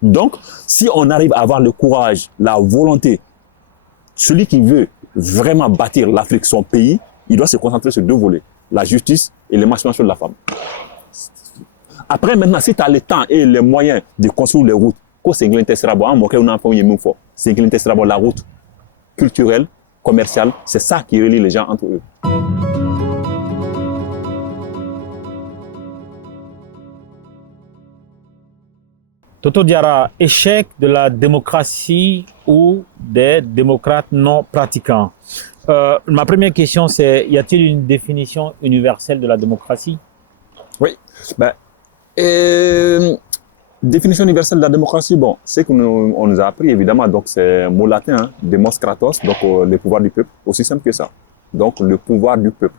Donc, si on arrive à avoir le courage, la volonté, celui qui veut vraiment bâtir l'Afrique, son pays, il doit se concentrer sur deux volets, la justice et l'émancipation de la femme. Après, maintenant, si tu as le temps et les moyens de construire les routes, c'est la route culturelle, commerciale, c'est ça qui relie les gens entre eux. Toto Diarra, échec de la démocratie ou des démocrates non pratiquants. Ma première question, c'est, y a-t-il une définition universelle de la démocratie? Oui. Définition universelle de la démocratie, bon, c'est qu'on nous a appris évidemment, donc c'est un mot latin, hein, demos kratos, donc le pouvoir du peuple, aussi simple que ça. Donc le pouvoir du peuple.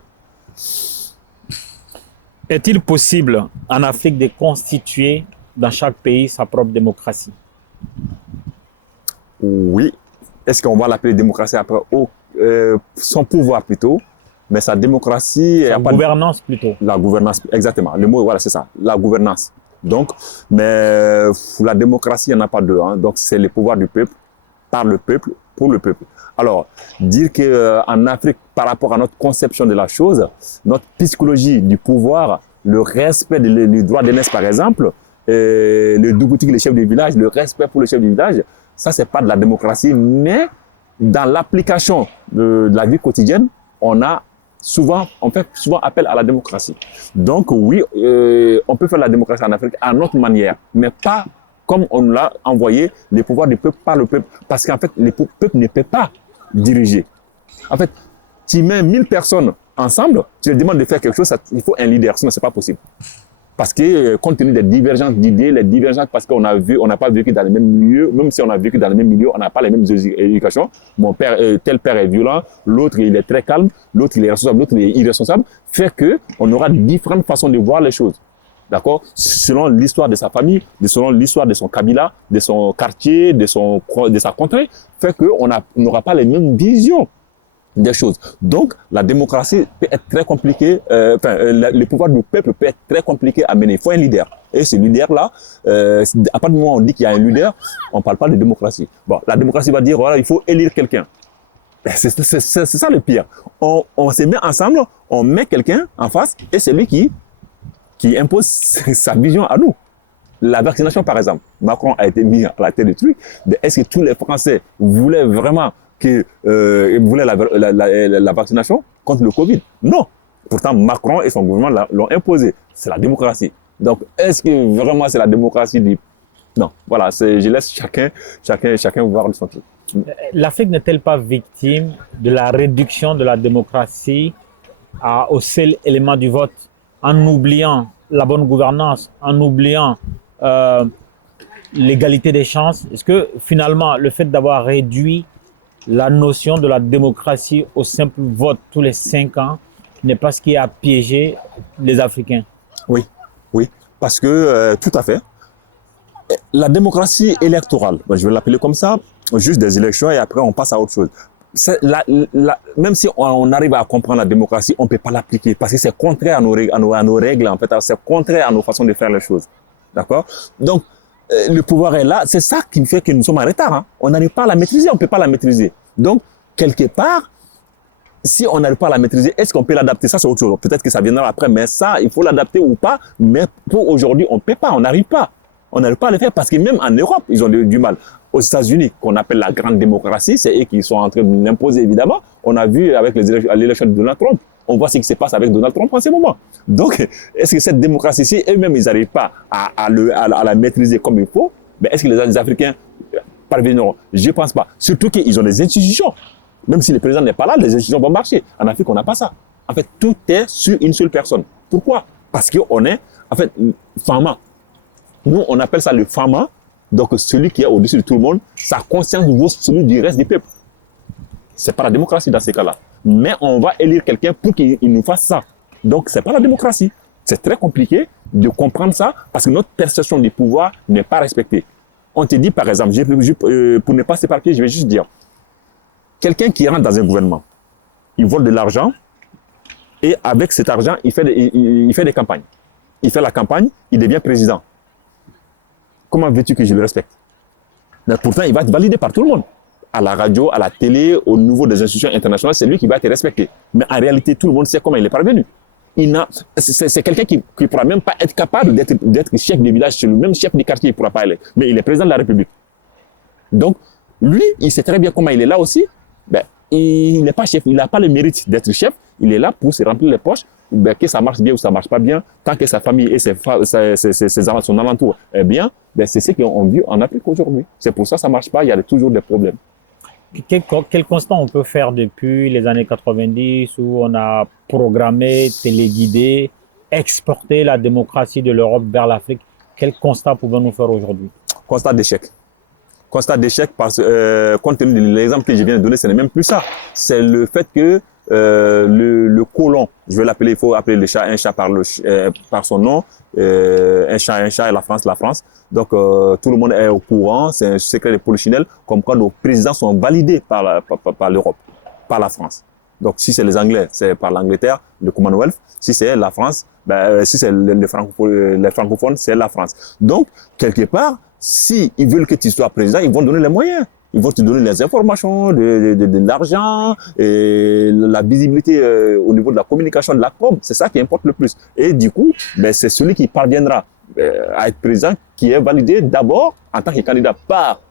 Est-il possible en Afrique de constituer dans chaque pays sa propre démocratie? Oui. Est-ce qu'on va l'appeler démocratie après son pouvoir plutôt, mais sa démocratie... Sa gouvernance plutôt. La gouvernance, exactement. Le mot, voilà, c'est ça, la gouvernance. Donc, mais la démocratie, il n'y en a pas deux. Hein. Donc, c'est le pouvoir du peuple, par le peuple, pour le peuple. Alors, dire qu'en Afrique, par rapport à notre conception de la chose, notre psychologie du pouvoir, le respect du droit d'aînesse, par exemple, le dougoutique, les chefs du village, le respect pour le chef du village, ça, c'est pas de la démocratie, mais dans l'application de la vie quotidienne, on fait souvent appel à la démocratie. Donc oui, on peut faire la démocratie en Afrique à notre manière, mais pas comme on l'a envoyé, les pouvoirs du peuple par le peuple. Parce qu'en fait, le peuple ne peut pas diriger. En fait, tu mets 1000 personnes ensemble, tu leur demandes de faire quelque chose, il faut un leader, sinon c'est pas possible. Parce que compte tenu des divergences d'idées, les divergences parce qu'on n'a pas vécu dans les mêmes milieux, même si on a vécu dans les mêmes milieux, on n'a pas les mêmes éducations. Mon père, tel père est violent, l'autre il est très calme, l'autre il est responsable, l'autre il est irresponsable, fait que on aura différentes façons de voir les choses. D'accord? Selon l'histoire de sa famille, selon l'histoire de son kabila, de son quartier, de sa contrée, fait qu'on n'aura pas les mêmes visions des choses. Donc, la démocratie peut être très compliquée, le pouvoir du peuple peut être très compliqué à mener. Il faut un leader. Et ce leader-là, à partir du moment où on dit qu'il y a un leader, on ne parle pas de démocratie. Bon, la démocratie va dire, voilà, il faut élire quelqu'un. C'est ça le pire. On se met ensemble, on met quelqu'un en face, et c'est lui qui impose sa vision à nous. La vaccination, par exemple. Macron a été mis à la tête du truc. Est-ce que tous les Français voulaient vraiment la vaccination contre le Covid? Non. Pourtant, Macron et son gouvernement l'ont imposé. C'est la démocratie. Donc, est-ce que vraiment c'est la démocratie du... Non. Voilà, je laisse chacun voir de son truc. L'Afrique n'est-elle pas victime de la réduction de la démocratie au seul élément du vote, en oubliant la bonne gouvernance, en oubliant l'égalité des chances? Est-ce que finalement, le fait d'avoir réduit la notion de la démocratie au simple vote tous les 5 ans n'est pas ce qui a piégé les Africains? Oui, parce que tout à fait. La démocratie électorale, je vais l'appeler comme ça, juste des élections et après on passe à autre chose. Même si on arrive à comprendre la démocratie, on ne peut pas l'appliquer parce que c'est contraire à nos règles, en fait, c'est contraire à nos façons de faire les choses. D'accord? Donc, le pouvoir est là, c'est ça qui fait que nous sommes en retard. Hein. On n'arrive pas à la maîtriser, on ne peut pas la maîtriser. Donc, quelque part, si on n'arrive pas à la maîtriser, est-ce qu'on peut l'adapter? Ça, c'est autre chose. Peut-être que ça viendra après, mais ça, il faut l'adapter ou pas. Mais pour aujourd'hui, on ne peut pas, on n'arrive pas. On n'arrive pas à le faire parce que même en Europe, ils ont du mal. Aux États-Unis, qu'on appelle la grande démocratie, c'est eux qui sont en train de l'imposer, évidemment. On a vu avec l'élection de Donald Trump, on voit ce qui se passe avec Donald Trump en ce moment. Donc, est-ce que cette démocratie-ci, eux-mêmes, ils n'arrivent pas à la maîtriser comme il faut? Mais est-ce que les Africains parviendront? Je ne pense pas. Surtout qu'ils ont des institutions. Même si le président n'est pas là, les institutions vont marcher. En Afrique, on n'a pas ça. En fait, tout est sur une seule personne. Pourquoi? Parce qu'on est, en fait, fama. Nous, on appelle ça le fama. Donc, celui qui est au-dessus de tout le monde, sa conscience vaut celui du reste du peuple. C'est pas la démocratie dans ces cas-là. Mais on va élire quelqu'un pour qu'il nous fasse ça. Donc, c'est pas la démocratie. C'est très compliqué de comprendre ça parce que notre perception du pouvoir n'est pas respectée. On te dit, par exemple, pour ne pas s'éparpiller, je vais juste dire, quelqu'un qui rentre dans un gouvernement, il vole de l'argent et avec cet argent, il fait des campagnes. Il fait la campagne, il devient président. comment veux-tu que je le respecte? Mais pourtant, il va être validé par tout le monde. À la radio, à la télé, au niveau des institutions internationales, c'est lui qui va être respecté. Mais en réalité, tout le monde sait comment il est parvenu. C'est quelqu'un qui ne pourra même pas être capable d'être chef de village, c'est le même chef du quartier, il ne pourra pas aller. Mais il est président de la République. Donc, lui, il sait très bien comment il est là aussi. Ben, il n'est pas chef, il n'a pas le mérite d'être chef. Il est là pour se remplir les poches. Ben, que ça marche bien ou ça ne marche pas bien, tant que sa famille et son alentour est bien, ben, c'est ce qu'on vit en Afrique aujourd'hui. C'est pour ça que ça ne marche pas, il y a toujours des problèmes. Quel constat on peut faire depuis les années 90 où on a programmé, téléguidé, exporté la démocratie de l'Europe vers l'Afrique? Quel constat pouvons-nous faire aujourd'hui? Constat d'échec. Constat d'échec parce que, compte tenu de l'exemple que je viens de donner, ce n'est même plus ça. C'est le fait que le colon, je vais l'appeler, il faut appeler le chat un chat par son nom, un chat et la France. Donc tout le monde est au courant, c'est un secret de polichinelle, comme quoi nos présidents sont validés par l'Europe, par la France. Donc si c'est les Anglais, c'est par l'Angleterre, le Commonwealth. Si c'est la France, si c'est les francophones, c'est la France. Donc quelque part, si ils veulent que tu sois président, ils vont donner les moyens. Ils vont te donner les informations, de l'argent, et la visibilité au niveau de la communication, de la com. C'est ça qui importe le plus. Et du coup, c'est celui qui parviendra à être président qui est validé d'abord en tant que candidat par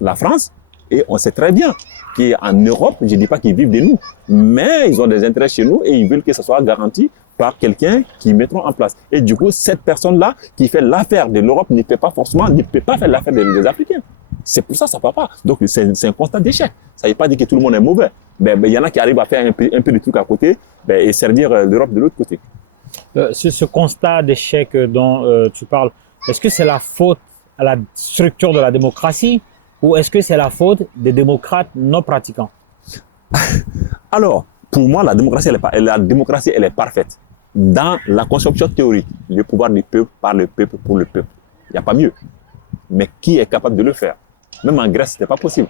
la France. Et on sait très bien qu'en Europe, je ne dis pas qu'ils vivent de nous, mais ils ont des intérêts chez nous et ils veulent que ça soit garanti par quelqu'un qui mettront en place. Et du coup, cette personne-là qui fait l'affaire de l'Europe ne peut pas faire l'affaire des Africains. C'est pour ça que ça ne va pas. Donc, c'est un constat d'échec. Ça ne veut pas dire que tout le monde est mauvais. Il y en a qui arrivent à faire un peu de trucs à côté et servir l'Europe de l'autre côté. Ce constat d'échec dont tu parles, est-ce que c'est la faute à la structure de la démocratie ou est-ce que c'est la faute des démocrates non pratiquants? Alors, pour moi, la démocratie, elle est parfaite. Dans la conception théorique, le pouvoir du peuple, par le peuple, pour le peuple. Il n'y a pas mieux. Mais qui est capable de le faire? Même en Grèce, ce n'était pas possible.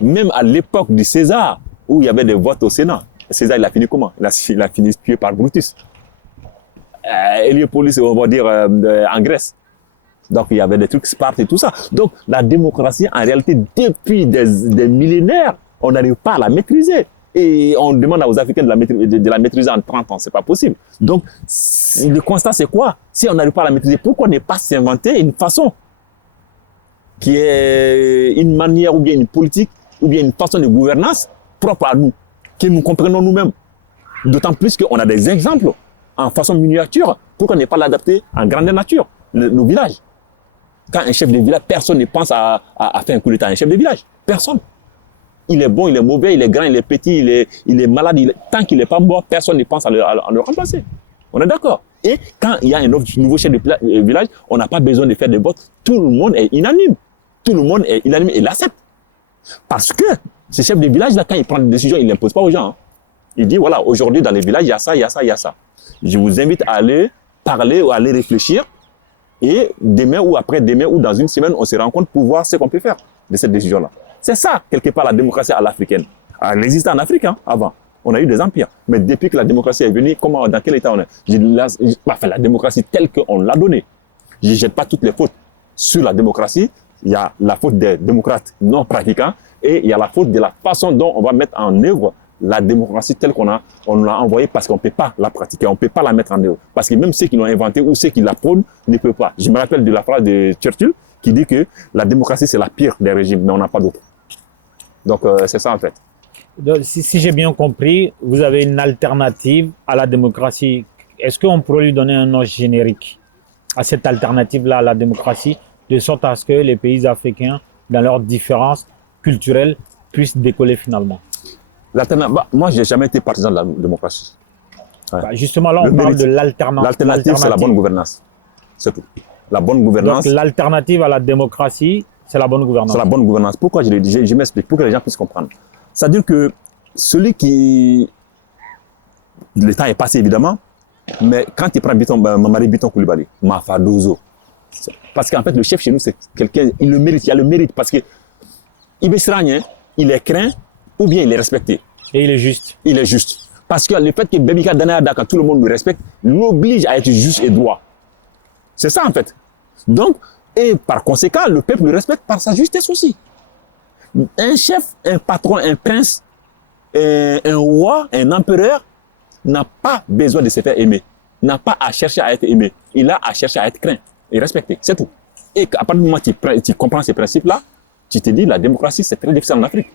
Même à l'époque du César, où il y avait des votes au Sénat, César, il a fini comment? Il a fini tué par Brutus. Héliopolis, on va dire, en Grèce. Donc, il y avait des trucs Sparte et tout ça. Donc, la démocratie, en réalité, depuis des millénaires, on n'arrive pas à la maîtriser. Et on demande aux Africains de la maîtriser en 30 ans. C'est pas possible. Donc, le constat, c'est quoi? Si on n'arrive pas à la maîtriser, pourquoi ne pas s'inventer une façon qui est une manière ou bien une politique ou bien une façon de gouvernance propre à nous, que nous comprenons nous-mêmes. D'autant plus qu'on a des exemples en façon miniature, pourquoi ne pas l'adapter en grandeur nature, nos villages. Quand un chef de village, personne ne pense à faire un coup d'état à un chef de village. Personne. Il est bon, il est mauvais, il est grand, il est petit, il est malade. Tant qu'il n'est pas mort, personne ne pense à le remplacer. On est d'accord. Et quand il y a un nouveau chef de village, on n'a pas besoin de faire des votes. Tout le monde est unanime. Tout le monde est unanime et l'accepte. Parce que ce chef de village-là, quand il prend des décisions, il ne l'impose pas aux gens. Hein. Il dit, voilà, aujourd'hui, dans les villages, il y a ça, il y a ça, il y a ça. Je vous invite à aller parler ou à aller réfléchir. Et demain ou après-demain ou dans une semaine, on se rencontre pour voir ce qu'on peut faire de cette décision-là. C'est ça, quelque part, la démocratie à l'africaine. Elle existait en Afrique avant. On a eu des empires. Mais depuis que la démocratie est venue, dans quel état on est? La démocratie telle qu'on l'a donnée. Je ne jette pas toutes les fautes sur la démocratie. Il y a la faute des démocrates non pratiquants et il y a la faute de la façon dont on va mettre en œuvre la démocratie telle qu'on l'a envoyée parce qu'on ne peut pas la pratiquer, on ne peut pas la mettre en œuvre. Parce que même ceux qui l'ont inventée ou ceux qui la prônent ne peuvent pas. Je me rappelle de la phrase de Churchill qui dit que la démocratie c'est la pire des régimes, mais on n'a pas d'autre. Donc c'est ça en fait. Donc, si j'ai bien compris, vous avez une alternative à la démocratie. Est-ce qu'on pourrait lui donner un nom générique à cette alternative-là à la démocratie, de sorte à ce que les pays africains, dans leurs différences culturelles, puissent décoller finalement? Moi, je n'ai jamais été partisan de la démocratie. Ouais. Justement, là, on parle de l'alternance. L'alternative, c'est la bonne gouvernance. C'est tout. La bonne gouvernance. Donc, l'alternative à la démocratie, c'est la bonne gouvernance. C'est la bonne gouvernance. Pourquoi je m'explique, pour que les gens puissent comprendre. C'est-à-dire que celui qui... Le temps est passé, évidemment, mais quand il prend Mamadi Biton Koulibaly, Mafadozo, parce qu'en fait, le chef chez nous, c'est quelqu'un, il le mérite, il a le mérite, parce que Ibé Siragné, il est craint, ou bien il est respecté. Et il est juste. Il est juste. Parce que le fait que Bébika Danada, quand tout le monde le respecte, l'oblige à être juste et droit. C'est ça en fait. Donc, Et par conséquent, le peuple le respecte par sa justesse aussi. Un chef, un patron, un prince, un roi, un empereur n'a pas besoin de se faire aimer, n'a pas à chercher à être aimé. Il a à chercher à être craint et respecté, c'est tout. Et à partir du moment où tu comprends ces principes-là, tu te dis la démocratie, c'est très difficile en Afrique.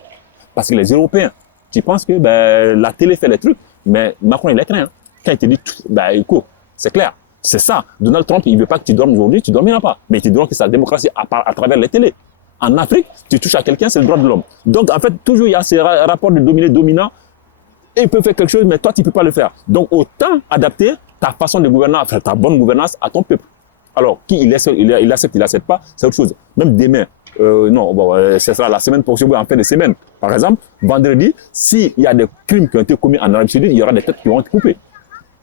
Parce que les Européens, tu penses que la télé fait les trucs, mais Macron, il est craint. Hein. Quand il te dit, écoute, c'est clair. C'est ça. Donald Trump, il ne veut pas que tu dormes aujourd'hui, tu ne dormiras pas. Mais il te dit que c'est la démocratie à travers les télés. En Afrique, tu touches à quelqu'un, c'est le droit de l'homme. Donc, en fait, toujours, il y a ces rapports de dominé-dominant. Et il peut faire quelque chose, mais toi, tu ne peux pas le faire. Donc, autant adapter ta façon de gouverner, enfin, ta bonne gouvernance à ton peuple. Alors, qui il accepte pas, c'est autre chose. Même demain, ce sera la semaine prochaine ou en fin de semaine. Par exemple, vendredi, s'il y a des crimes qui ont été commis en Arabie Saoudite, il y aura des têtes qui vont être coupées.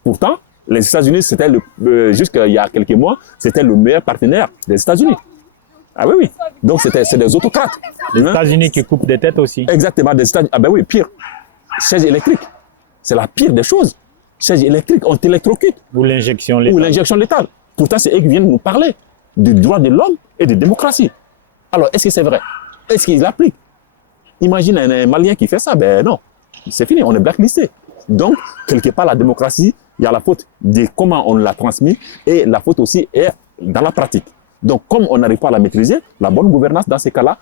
Pourtant, les États-Unis, c'était jusqu'il y a quelques mois, c'était le meilleur partenaire des États-Unis. Ah oui. Donc, c'est des autocrates. Les États-Unis qui coupent des têtes aussi. Exactement, des États-Unis. Ah ben oui, pire. Chaise électrique. C'est la pire des choses. Chaise électrique, on t'électrocute. Ou l'injection létale. Ou l'injection létale. Pourtant, c'est eux qui viennent nous parler du droit de l'homme et de démocratie. Alors, est-ce que c'est vrai? Est-ce qu'ils l'appliquent? Imagine un Malien qui fait ça. Ben non, c'est fini, on est blacklisté. Donc, quelque part, la démocratie, il y a la faute de comment on l'a transmis et la faute aussi est dans la pratique. Donc, comme on n'arrive pas à la maîtriser, la bonne gouvernance, dans ces cas-là,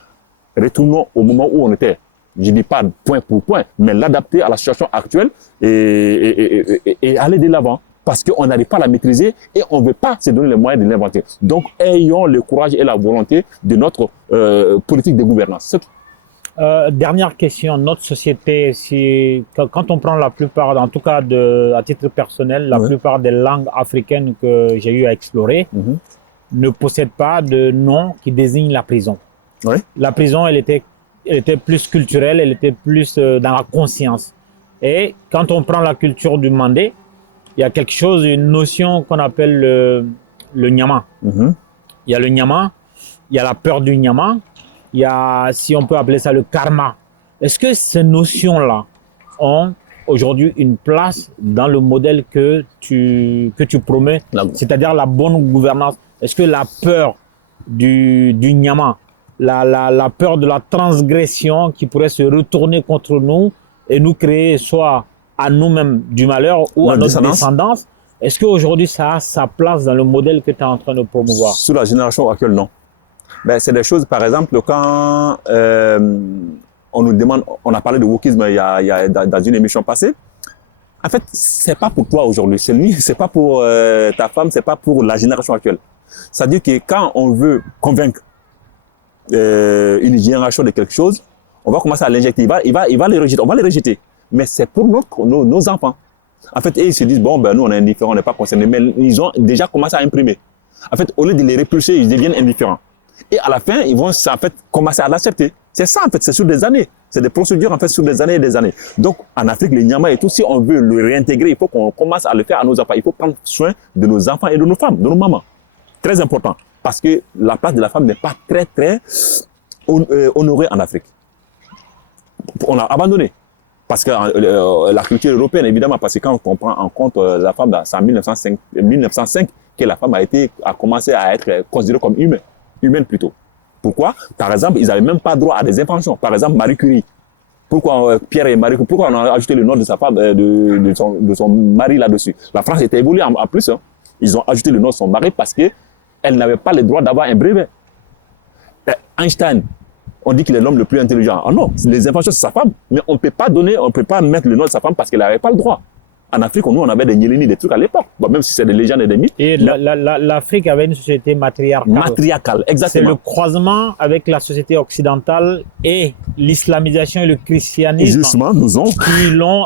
retournons au moment où on était. Je ne dis pas point pour point, mais l'adapter à la situation actuelle et aller de l'avant. Parce qu'on n'arrive pas à la maîtriser et on ne veut pas se donner les moyens de l'inventer. Donc, ayons le courage et la volonté de notre politique de gouvernance. Dernière question, notre société, quand on prend la plupart, en tout cas à titre personnel, la plupart des langues africaines que j'ai eu à explorer ne possèdent pas de nom qui désigne la prison. Oui. La prison, elle était plus culturelle, elle était plus dans la conscience. Et quand on prend la culture du Mandé, il y a quelque chose, une notion qu'on appelle le Nyama. Il y a le Nyama, il y a la peur du Nyama, il y a, si on peut appeler ça, le karma. Est-ce que ces notions-là ont aujourd'hui une place dans le modèle que tu promets, c'est-à-dire la bonne gouvernance? Est-ce que la peur du Nyama, la peur de la transgression qui pourrait se retourner contre nous et nous créer soit à nous-mêmes du malheur ou à notre descendance, est-ce qu'aujourd'hui ça a sa place dans le modèle que tu es en train de promouvoir? Sous la génération actuelle, non. Ben, c'est des choses, par exemple, quand on nous demande, on a parlé de wokisme dans une émission passée. En fait, c'est pas pour toi aujourd'hui, c'est pas pour ta femme, c'est pas pour la génération actuelle. C'est-à-dire que quand on veut convaincre une génération de quelque chose, on va commencer à l'injecter, il va les rejeter, on va les rejeter. Mais c'est pour nos enfants. En fait, ils se disent, bon, ben, nous, on est indifférents, on n'est pas concernés. Mais ils ont déjà commencé à imprimer. En fait, au lieu de les repulser, ils deviennent indifférents. Et à la fin, ils vont, en fait, commencer à l'accepter. C'est ça, en fait, c'est sur des années. C'est des procédures, en fait, sur des années et des années. Donc, en Afrique, les Nyama et tout, si on veut le réintégrer, il faut qu'on commence à le faire à nos enfants. Il faut prendre soin de nos enfants et de nos femmes, de nos mamans. Très important. Parce que la place de la femme n'est pas très, très honorée en Afrique. On l'a abandonné. Parce que la culture européenne, évidemment, parce que quand on prend en compte la femme, c'est en 1905 que la femme a commencé à être considérée comme humaine plutôt. Pourquoi? Par exemple, ils n'avaient même pas droit à des inventions. Par exemple, Marie Curie. Pourquoi Pierre et Marie Curie? Pourquoi on a ajouté le nom de sa femme, de son mari là-dessus? La France était évoluée en plus. Hein. Ils ont ajouté le nom de son mari parce que elle n'avait pas le droit d'avoir un brevet. Einstein, on dit qu'il est l'homme le plus intelligent. Ah non, les inventions, c'est sa femme. Mais on ne peut pas mettre le nom de sa femme parce qu'elle n'avait pas le droit. En Afrique, nous, on avait des Nyéléni, des trucs à l'époque. Bon, même si c'est des légendes et des mythes. Et l'Afrique avait une société matriarcale. Matriarcale, exactement. C'est le croisement avec la société occidentale et l'islamisation et le christianisme. Justement, qui l'ont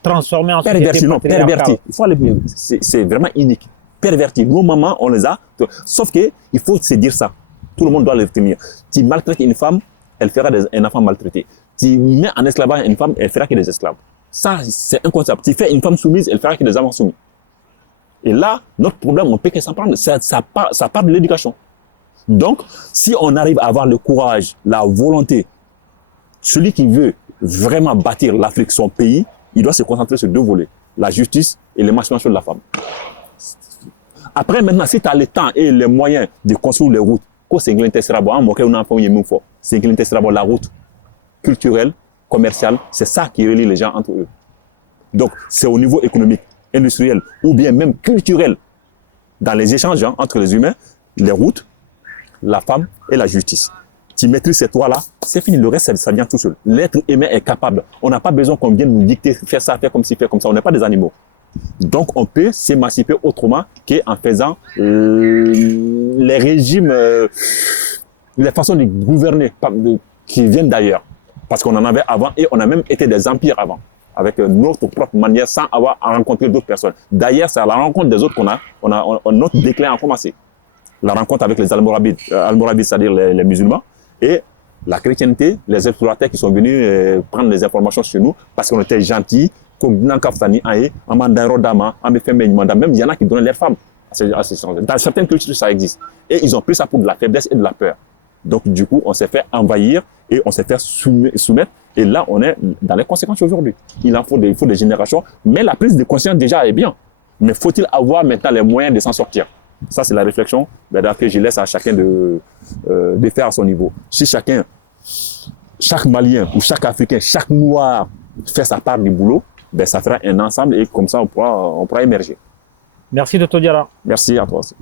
transformé en société matriarcale. Perverti. Il faut aller mieux. C'est vraiment unique. Perverti. Nos mamans, on les a. Sauf que il faut se dire ça. Tout le monde doit le retenir. Tu maltraites une femme, elle fera un enfant maltraité. Tu mets en esclavage une femme, elle fera que des esclaves. Ça, c'est inconcevable. Tu fais une femme soumise, elle fera que des enfants soumis. Et là, notre problème, on peut que s'en prendre. Ça part de l'éducation. Donc, si on arrive à avoir le courage, la volonté, celui qui veut vraiment bâtir l'Afrique, son pays, il doit se concentrer sur deux volets. La justice et l'émancipation de la femme. Après, maintenant, si tu as le temps et les moyens de construire les routes, ko senglente sirabo an mokɛ n'a fɛnw ye min fɔ senglente sirabo la route culturelle commerciale c'est ça qui relie les gens entre eux donc c'est au niveau économique industriel ou bien même culturel dans les échanges entre les humains les routes la femme et la justice tu maîtrises ces trois là c'est fini le reste ça vient tout seul l'être humain est capable on n'a pas besoin qu'on vienne nous dicter faire ça faire comme ci faire comme ça on n'est pas des animaux. Donc, on peut s'émanciper autrement qu'en faisant les régimes, les façons de gouverner qui viennent d'ailleurs. Parce qu'on en avait avant et on a même été des empires avant, avec notre propre manière sans avoir à rencontrer d'autres personnes. D'ailleurs, c'est à la rencontre des autres notre déclin a commencé. La rencontre avec les Almoravides, c'est-à-dire les musulmans, et la chrétienté, les explorateurs qui sont venus prendre des informations sur nous parce qu'on était gentils. Même il y en a qui donnent leurs femmes. Dans certaines cultures, ça existe. Et ils ont pris ça pour de la faiblesse et de la peur. Donc, du coup, on s'est fait envahir et on s'est fait soumettre. Et là, on est dans les conséquences aujourd'hui. Il faut des générations. Mais la prise de conscience déjà est bien. Mais faut-il avoir maintenant les moyens de s'en sortir? Ça, c'est la réflexion que je laisse à chacun de faire à son niveau. Si chaque Malien ou chaque Africain, chaque Noir fait sa part du boulot, ben ça fera un ensemble et comme ça on pourra émerger. Merci Dr Diarra. Merci à toi aussi.